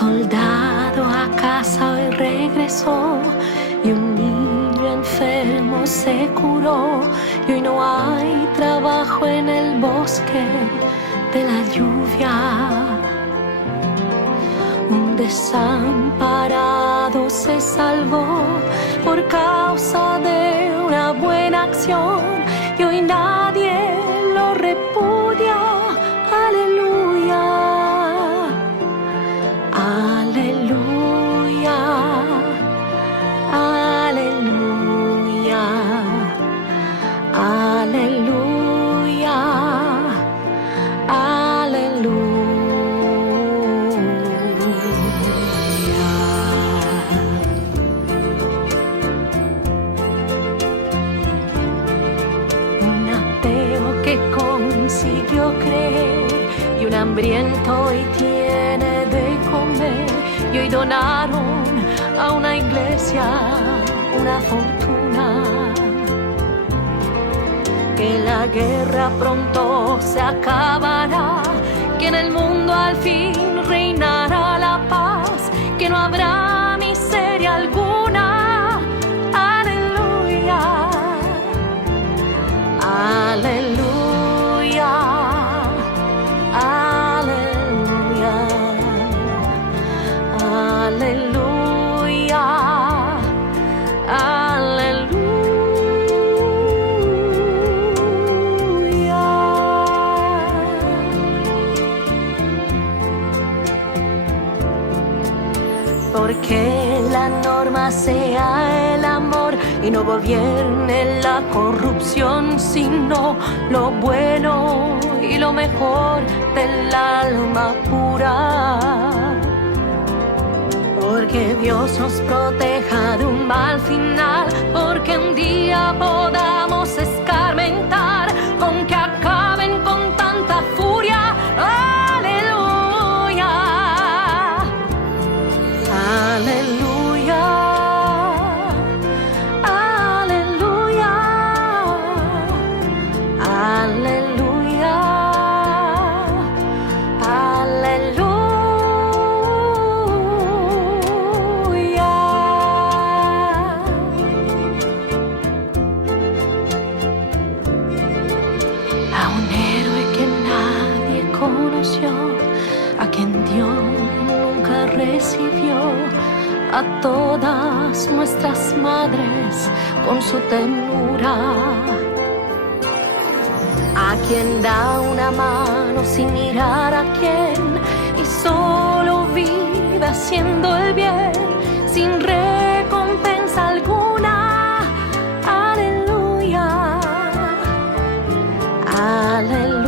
soldado a casa hoy regresó y un niño enfermo se curó y hoy no hay trabajo en el bosque de la lluvia. Un desamparado se salvó por causa de una buena acción y hoy nadie lo repudia. Aleluya, aleluya, aleluya, aleluya, aleluya. Un ateo que consiguió creer y un hambriento hoy tiene de comer y hoy donaron a una iglesia una fortuna. Que la guerra pronto se acabará, que en el mundo al fin reinará la paz, que no habrá miseria alguna. Aleluya, aleluya, aleluya, aleluya, aleluya. Porque la norma sea el amor y no gobierne la corrupción, sino lo bueno y lo mejor del alma pura. Porque Dios nos proteja de un mal final, porque un día podamos escarmentar con que acaben con tanta furia. Aleluya, aleluya, aleluya, aleluya, aleluya. A un héroe que nadie conoció, a quien Dios nunca recibió, a todas nuestras madres con su ternura, a quien da una mano sin mirar a quién y solo vive haciendo el bien sin recompensa alguna. Aleluya, aleluya.